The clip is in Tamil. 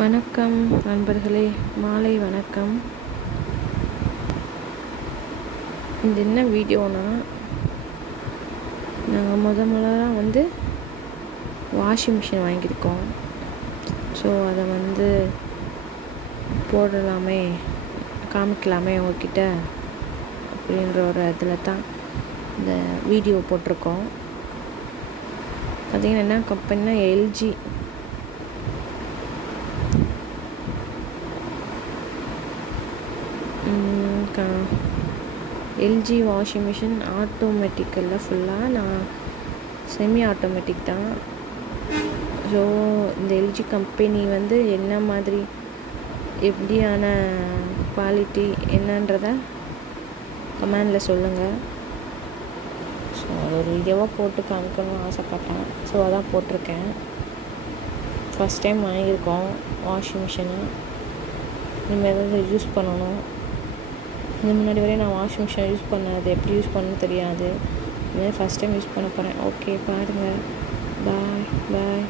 வணக்கம் நண்பர்களே, மாலை வணக்கம். இது என்ன வீடியோனா, நாங்கள் முதல்ல வாஷிங் மிஷின் வாங்கியிருக்கோம். ஸோ அதை போடலாமே, காமிக்கலாமே உங்ககிட்ட அப்படின்ற ஒரு இதில் தான் இந்த வீடியோ போட்டிருக்கோம். பார்த்திங்கன்னா என்ன கம்பெனினா எல்ஜி வாஷிங் மிஷின் ஆட்டோமேட்டிக்கில் ஃபுல்லாக நான் செமி ஆட்டோமேட்டிக் தான். ஸோ இந்த எல்ஜி கம்பெனி என்ன மாதிரி எப்படியான குவாலிட்டி என்னன்றதை கமெண்டில் சொல்லுங்கள். ஸோ அது ஒரு வீடியோவாக போட்டு காமிக்கணும்னு ஆசைப்பட்டேன். ஸோ அதான் போட்டிருக்கேன். ஃபஸ்ட் டைம் வாங்கியிருக்கோம் வாஷிங் மிஷினை. இனிமேல் தான் யூஸ் பண்ணணும். இது முன்னாடி வரையும் நான் வாஷிங் மிஷின் யூஸ் பண்ணது எப்படி யூஸ் பண்ணணும்னு தெரியாது. இதுமாதிரி ஃபஸ்ட் டைம் யூஸ் பண்ண போகிறேன். ஓகே, பாருங்கள். பாய்.